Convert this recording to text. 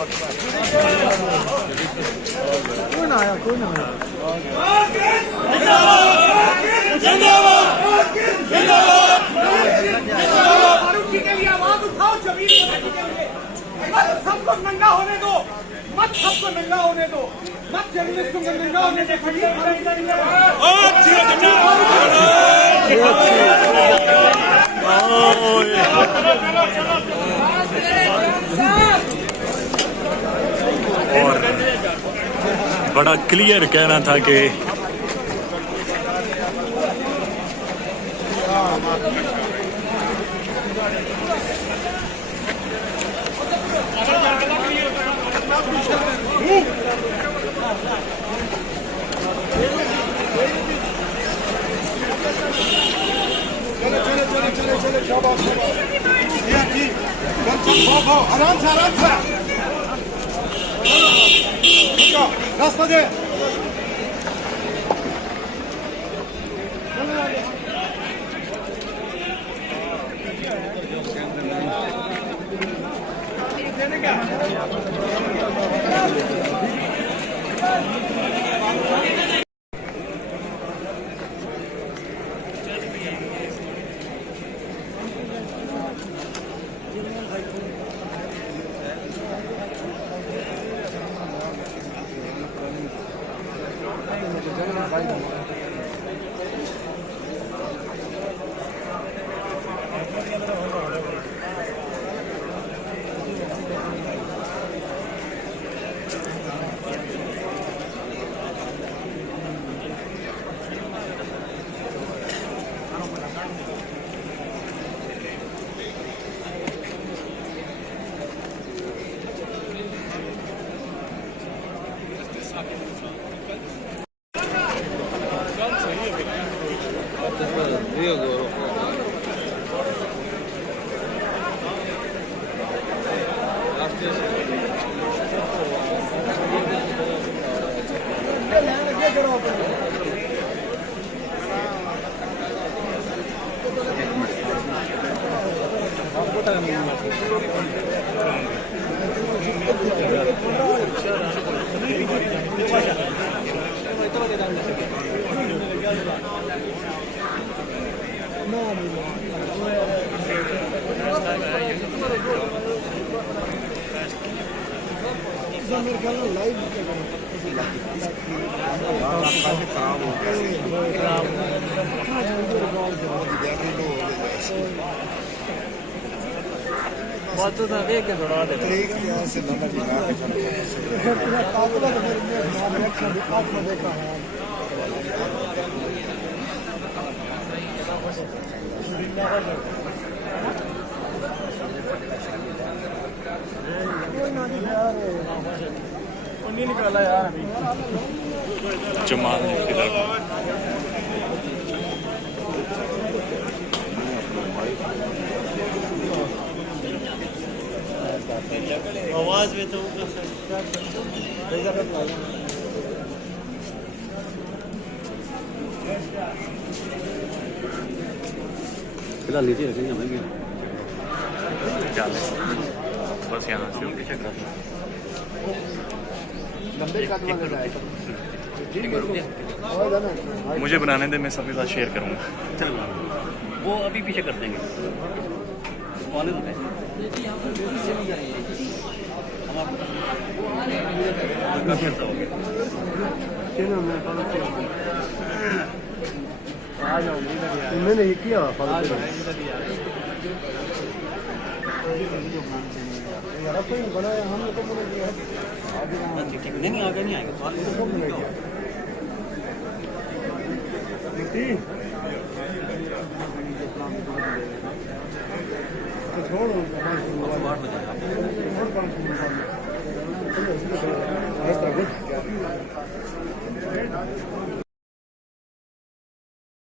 कोई ना आया कोई ना आया के लिए आवाज उठाओ जमीन मत सबको नंगा होने दो मत सबको नंगा होने दो मत जर्नलिस्ट को नंगा होने दो और बड़ा क्लियर कहना था कि आराम से रास्ता दे निकाला यार अभी जमाल ने फिर आवाज में तो फिलहाल नीचे रखेंगे हमें बस यहाँ से पीछे कर मुझे बनाने दे, मैं सबके साथ शेयर करूँगा। वो अभी पीछे कर देंगे। कौन है मैंने ये किया बनाया हम लोग नहीं आगे नहीं आएगा छोड़